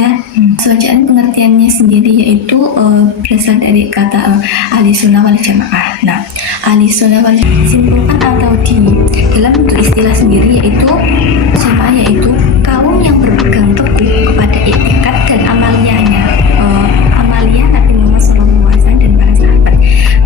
Indonesia. Aswaja pengertiannya sendiri yaitu berasal dari kata ahli sunnah wal jamaah. Nah, ahli sunnah wal jamaah disimpulkan atau di dalam bentuk istilah sendiri yaitu jamaah, yaitu kaum yang berpegang teguh kepada itikad dan amaliyahnya, amaliyah Nabi Muhammad SAW dan para sahabat.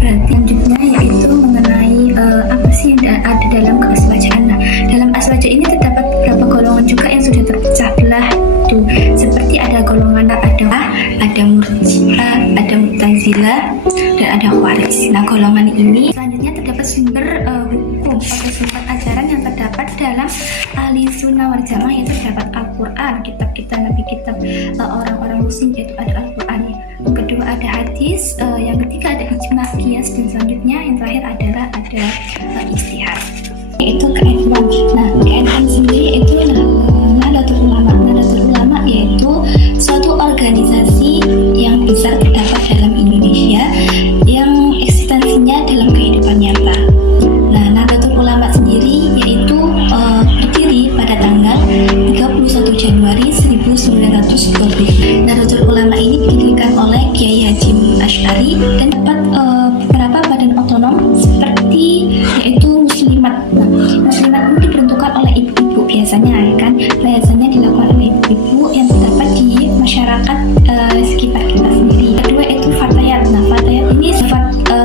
Berarti selanjutnya yaitu mengenai apa sih yang ada dalam keaswajaan. Nah, dalam aswaja ini terdapat beberapa golongan juga yang sudah terpecah belah tuh, seperti ada golongan ada murji'ah, ada mu'tazilah, dan ada khawarij. Nah, golongan ini selanjutnya terdapat sumber hukum atau sumber ajaran yang terdapat dalam ahli sunnah wal jamaah, yaitu terdapat Al-Quran, kitab-kitab Nabi, kitab orang-orang muslim, yaitu ada Al-Quran. Yang kedua ada hadis, yang ketiga ada ijma, qiyas, dan selanjutnya yang terakhir adalah ada ijtihad, yaitu KNU. Nah, KNU sendiri itu Nahdlatul Ulama. Nahdlatul Ulama yaitu suatu organisasi yang besar terdapat dalam Indonesia yang eksistensinya dalam kehidupan nyata. Nah, Nahdlatul Ulama sendiri yaitu berdiri pada tanggal 31 Januari 1920. Nahdlatul Ulama ini didirikan oleh Kiai Haji Asy'ari dan dapat beberapa badan otonom seperti yaitu Muslimat. Nah, Muslimat ini diperuntukkan oleh ibu-ibu biasanya dilakukan oleh ibu-ibu yang terdapat di masyarakat sekitar kita sendiri. Kedua itu Fatayat. Nah, Fatayat ini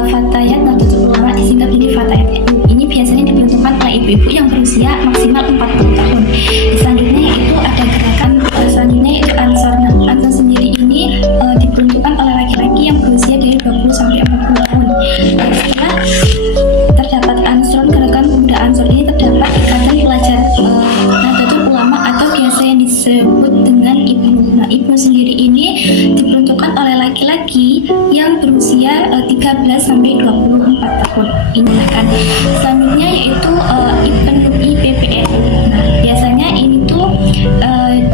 Fatayat Nahdlatul Ulama disingkat jadi Fatayat. Ini biasanya diperuntukkan oleh ibu-ibu yang berusia maksimal 40 tahun. Selanjutnya itu ada gerakan selanjutnya itu Ansor. Nah, Ansor sendiri ini diperuntukkan oleh laki-laki yang berusia dari 20 sampai 40 tahun. Setelah terdapat Ansor, gerakan pemuda Ansor ini terdapat ikatan pelajar Nahdlatul Ulama atau biasa yang disebut dengan Ibnu. Nah, Ibnu sendiri ini diperuntukkan oleh laki-laki yang berusia 13 sampai 24 tahun. Ini kan selanjutnya yaitu Ibnu IPPNU. Nah, biasanya ini tuh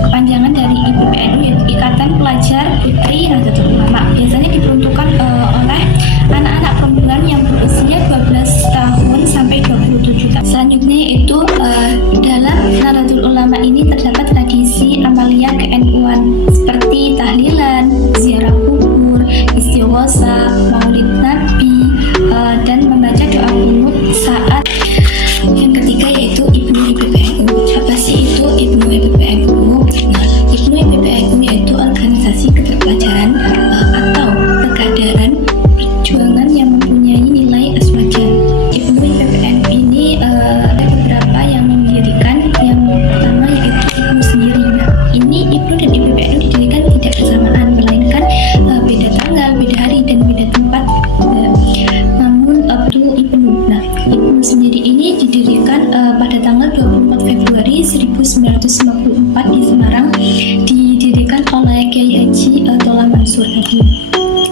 kepanjangan dari IPPNU yaitu Ikatan Pelajar Putri Nahdlatul Ulama. Biasanya diperuntukkan oleh anak-anak perempuan yang berusia 12 tahun sampai 27 tahun. Selanjutnya yaitu dalam Nahdlatul Ulama ini terdapat tradisi amalia KNU-an seperti tahlilan, ziarah kubur, istighosah, maulid Nabi, dan membaca doa qunut saat. Yang ketiga yaitu Ibnu IPPNU. Apa sih itu Ibnu IPPNU? Nah, Ibnu IPPNU yaitu organisasi keterpelajaran atau pegadaian perjuangan yang mempunyai nilai aswaja. Ibnu IPPNU ini ada beberapa yang mendirikan. Yang pertama yaitu Ibnu sendiri. Nah, ini Ibnu dan IPPNU didirikan tidak bersamaan, melainkan beda tanggal, beda hari, dan beda tempat. Namun Ibnu. Nah, Ibnu sendiri ini didirikan pada tanggal 24 Februari 1954 di Semarang, didirikan oleh Kiai Haji Tola Mansur tadi.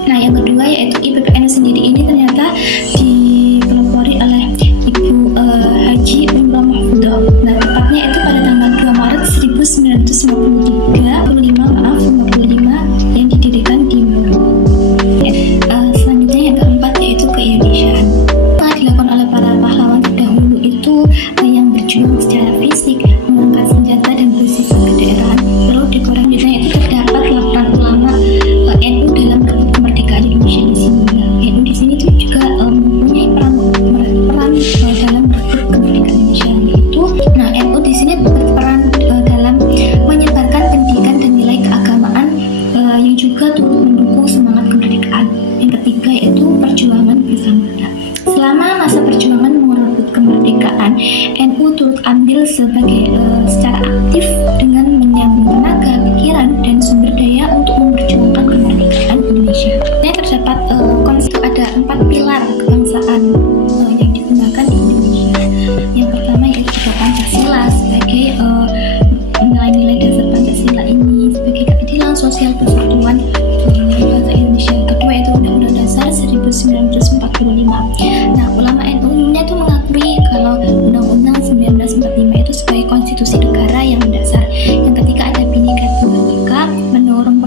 Nah, yang kedua yaitu IPPNU sendiri ini ternyata dipelopori oleh Ibu Haji Umroh Mahfudoh. Nah, tepatnya itu pada tanggal 2 Maret 1955 yang didirikan di Malang. Selanjutnya yang keempat yaitu keindonesiaan. Dilakukan oleh para pahlawan terdahulu itu yang berjuang secara fisik, mengangkat senjata dan bersifat kedaerahan. Perlu dikoreksi itu terdapat laporan ulama NU dalam merebut kemerdekaan Indonesia di sini. Nah, NU di sini tuh juga mempunyai peran dalam merebut kemerdekaan Indonesia itu. Nah, NU di sini berperan dalam menyebarkan pendidikan dan nilai keagamaan yang juga turut mendukung semangat kemerdekaan. Yang ketiga yaitu perjuangan bersama. Nah, selama masa perjuangan merebut kemerdekaan, NU turut ambil secara aktif dengan menyambung tenaga, pikiran, dan sumber daya untuk memperjuangkan kemerdekaan Indonesia. Yang terdapat konsep ada 4 pilar kebangsaan yang digunakan di Indonesia. Yang pertama yaitu Pancasila sebagai nilai-nilai dasar Pancasila ini sebagai keadilan sosial persatuan bangsa Indonesia. Kedua itu Undang-Undang Dasar 1945. Nah, ulama NU-nya itu mengakui kalau Undang-Undang 1945 itu sebagai konstitusi negara yang mendasar. Yang ketiga ada Bhinneka Tunggal Ika, mendorong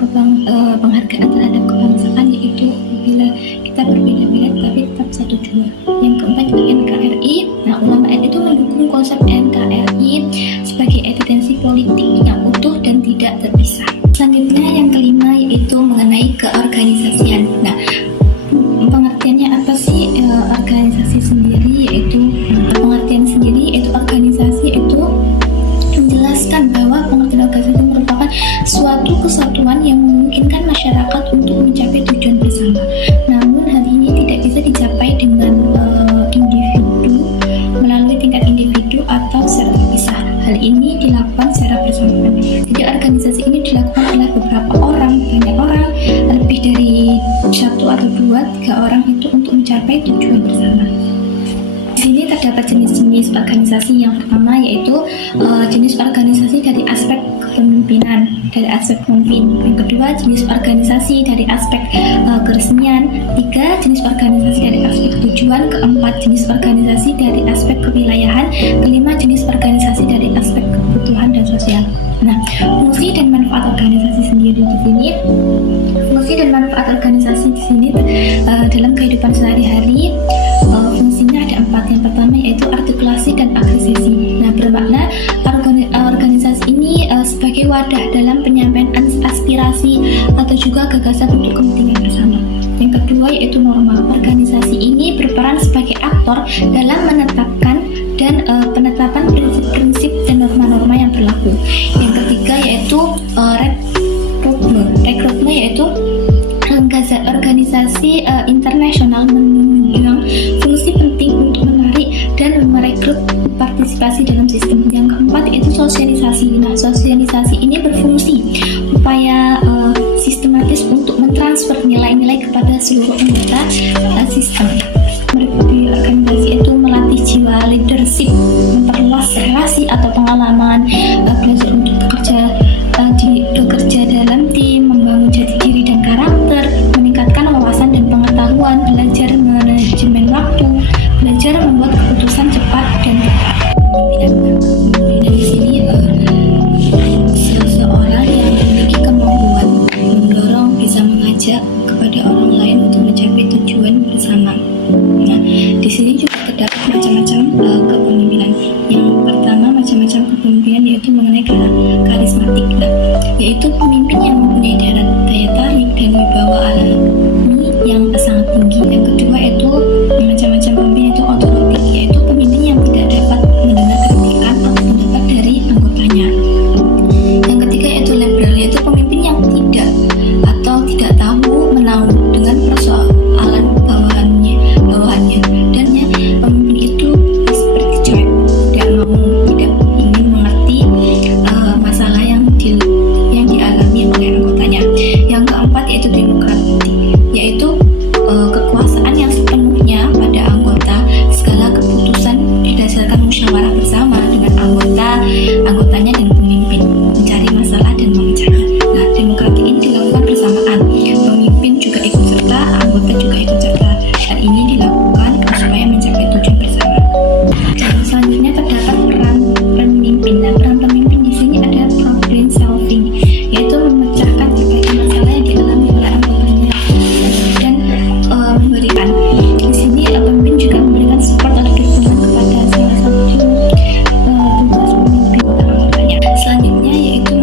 penghargaan terhadap kebangsaan, yaitu bila kita berbeda-beda tapi tetap satu jua. Yang keempat itu NKRI. Nah, ulama NU itu mendukung konsep NKRI sebagai eksistensi politik yang utuh dan tidak terpisah. Selanjutnya atau 2-3 orang itu untuk mencapai tujuan bersama. Di sini terdapat jenis-jenis organisasi. Yang pertama yaitu jenis organisasi dari aspek kepemimpinan, dari aspek pemimpin. Yang kedua, jenis organisasi dari aspek keresmian. 3, jenis organisasi dari aspek tujuan. Keempat, jenis organisasi dari aspek kewilayahan. Kelima, jenis organisasi dari aspek kebutuhan dan sosial. Nah, fungsi dan manfaat organisasi sendiri di sini. Fungsi dan manfaat organisasi di sini dalam kehidupan sehari-hari, fungsinya ada 4. Yang pertama yaitu artikulasi dan akuisisi. Nah, bermakna organisasi ini sebagai wadah dalam penyampaian aspirasi atau juga gagasan untuk kepentingan bersama. Yang kedua yaitu norma. Organisasi ini berperan sebagai aktor dalam menetapkan dan penetapan prinsip-prinsip dan norma-norma yang berlaku. Yang ketiga yaitu rekrutme. Rekrutme yaitu organisasi internasional menunjang fungsi penting untuk menarik dan merekrut partisipasi dalam sistem. Yang keempat yaitu sosialisasi. Nah, sosialisasi ini berfungsi upaya sistematis untuk mentransfer nilai-nilai kepada seluruh anggota sistem. Mengikuti organisasi itu melatih jiwa leadership, memperluas relasi atau pengalaman, belajar untuk bekerja dalam tim, membangun jati diri dan karakter, meningkatkan wawasan dan pengetahuan, belajar manajemen waktu, belajar membuat keputusan cepat dan tepat. Di sini seseorang yang memiliki kemampuan mendorong, bisa mengajak kepada orang lain untuk mencapai tujuan bersama. Nah, di sini juga terdapat macam-macam kepemimpinan. Yang pertama, macam-macam kepemimpinan yaitu mengenai karismatik. Nah, yaitu pemimpin yang mempunyai daya tarik dan wibawa alami yang sangat tinggi. Yang kedua yaitu macam-macam pemimpin yaitu otoriter, yaitu pemimpin yang tidak dapat mendengar kritikan atau pendapat dari anggotanya. Yang ketiga yaitu liberal, yaitu pemimpin yang tidak tahu menau dengan persoalan bawahannya. Dan pemimpin itu seperti cuek, tidak ingin mengerti masalah yang dialami oleh anggotanya. Yang keempat yaitu demokratik, yaitu kekuasaan yang sepenuhnya pada anggota. Segala keputusan didasarkan musyawarah bersama dengan anggotanya dan pemimpin, mencari masalah dan memecahnya. Nah, demokratik ini dilakukan bersamaan. Pemimpin juga ikut serta, anggota juga ikut serta. Dan ini dilakukan supaya mencapai tujuan bersama. Dan selanjutnya terdapat peran pemimpin. Nah, peran pemimpin di sini ada problem solving, yaitu memecahkan berbagai masalah yang dialami oleh anggotanya dan memberikan. Di sini pemimpin juga memberikan support atau dukungan kepada salah satu tugas pemimpin anggotanya. Selanjutnya yaitu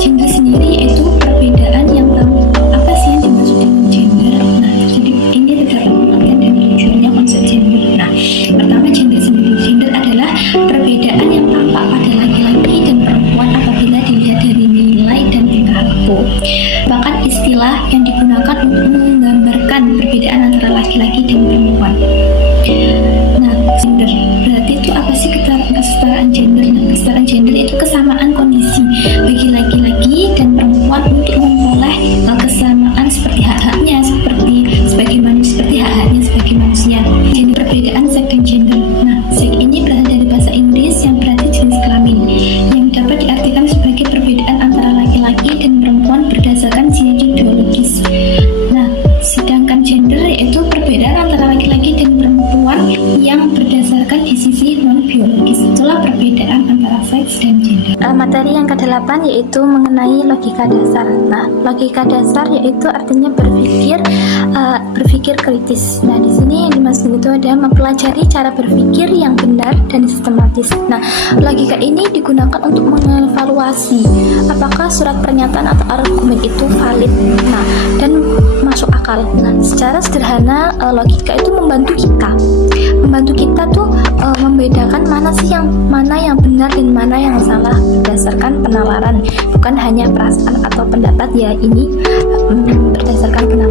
gender sendiri, yaitu perbedaan yang tahu apa sih yang dimaksud dengan gender. Nah, jadi ini terdapat pengertian dan tujuannya konsep gender. Nah, pertama gender sendiri. Gender adalah perbedaan yang tampak pada laki-laki dan perempuan apabila dilihat dari nilai dan tingkah laku. Bahkan istilah yang digunakan untuk menggambarkan perbedaan antara laki-laki dan perempuan. Nah, gender berarti itu apa sih kesetaraan gender? Nah, kesetaraan gender itu kesamaan kondisi bagi laki-laki dan perempuan untuk memperoleh kesamaan seperti hak-haknya sebagai manusia. Jadi perbedaan seks dan gender. Nah, seks ini berasal dari bahasa Inggris yang berarti jenis kelamin, yang dapat diartikan sebagai perbedaan antara laki-laki dan perempuan berdasarkan genetik biologis. Nah, sedangkan gender yaitu perbedaan antara laki-laki dan perempuan yang berdasarkan sisi non biologis. Itulah perbedaan antara seks dan gender. Materi yang ke-8 yaitu mengenai logika dasar. Nah, logika dasar yaitu artinya berpikir kritis. Nah, di sini yang dimaksud itu ada mempelajari cara berpikir yang benar dan sistematis. Nah, logika ini digunakan untuk mengevaluasi apakah surat pernyataan atau argumen itu valid, dan masuk akal. Nah, secara sederhana logika itu membantu kita tuh membedakan mana yang benar dan mana yang salah berdasarkan penalaran, bukan hanya perasaan atau pendapat. Ya, ini berdasarkan penalaran.